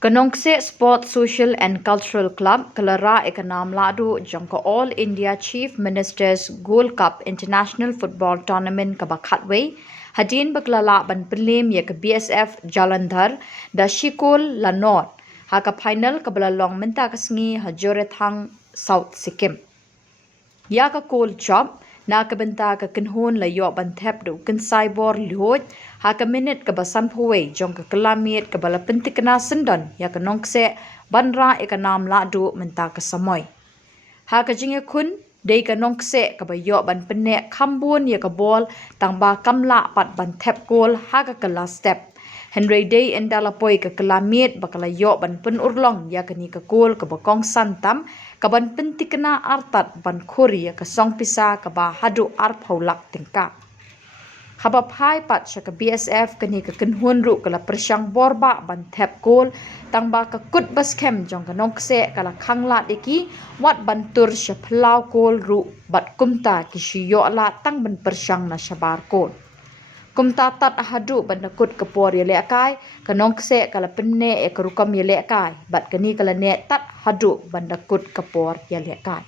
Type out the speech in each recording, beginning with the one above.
Nongkseh Sport Social and Cultural Club Kalara Ekanam Ladu Jangka All India Chief Minister's Gold Cup International Football Tournament Kabakhatway Hadin Baklala Ban Pynliem Yak BSF Jalandhar Da Shikol Lanor Haka Final Kabalalong Menta Kasngi Hajorethang South Sikkim Yaka Kol Job na kabenta ka kinhon layo bantep do kin cyber lihoj ha ka minute ka basan phuwe jong ka kalamit ka bala pentik na sendan ya ka nongkseh banra e ka nam la do menta ka samoy ha ka jinge kun dei ka nongkseh ka bayo ban penne khambun ya ka bol tang ba kamla pat bantep gol ha ka kala step Henry Day endala poi ka kalamit bakala yo ban pen urlong ya ka ni ka gol ka bakong santam ka ban pentik na artat ban khori ya ka song pisa ka ba hadu arp haulak tingka haba phai pat sha ka BSF ka ni ka kinhun ru ka la persyang borba ban thep gol tang ba ka kut bas kem jong ka nongkseh ka la khangla deki wat ban tur sha phlau gol ru bat kumta ki shiyo la tang ban persyang na shabar gol kumta tat hadu bandakut Khubor yele kai ka nongkseh kala penne e karukam yele kai bat kani kala ne tat hadu bandakut Khubor yele kai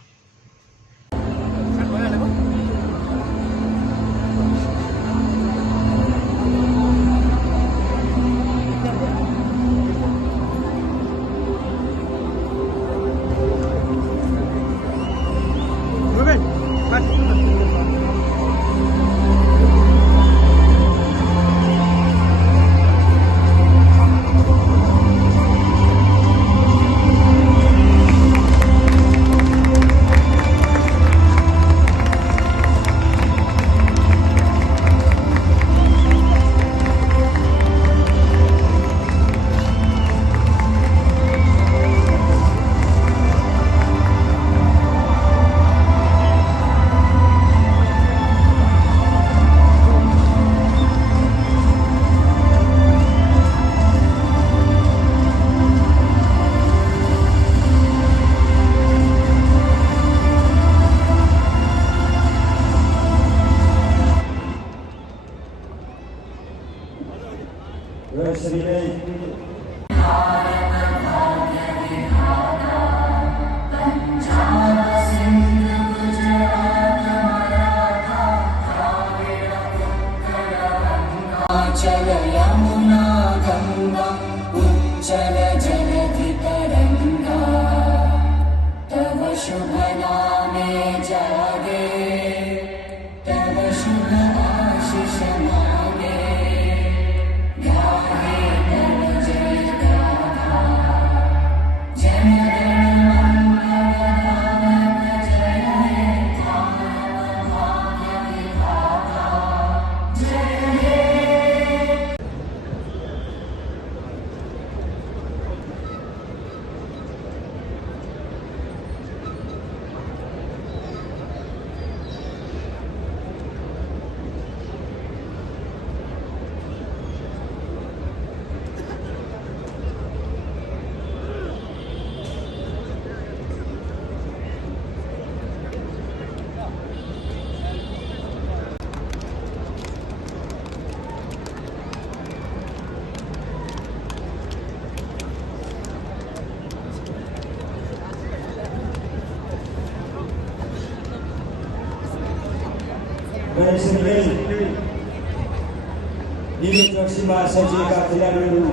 Ini maksimal saja kalian dulu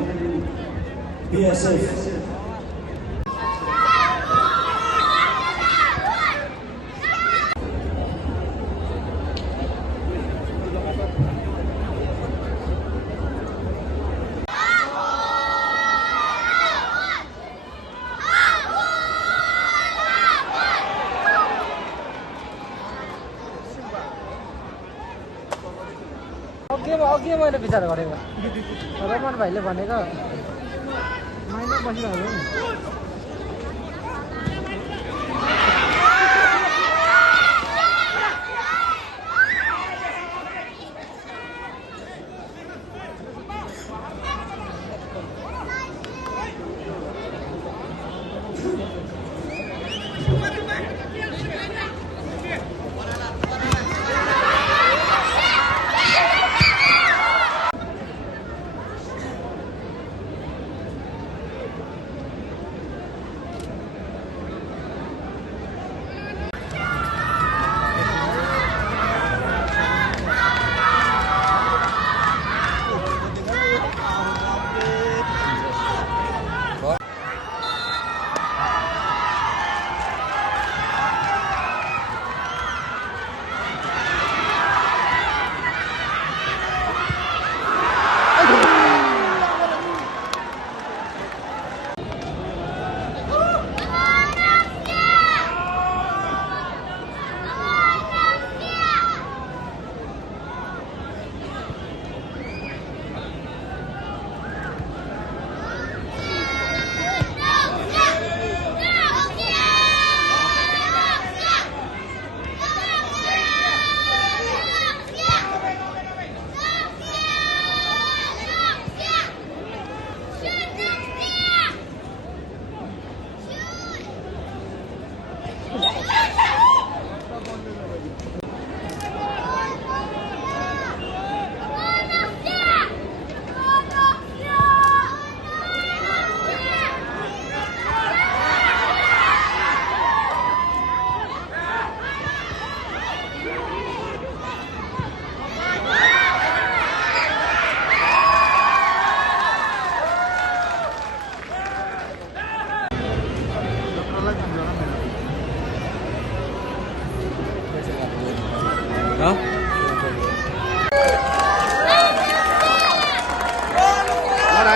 BSF. अघि मैले विचार गरेको रमन भाइले भनेको माइनर बसिरहेको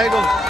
राखेको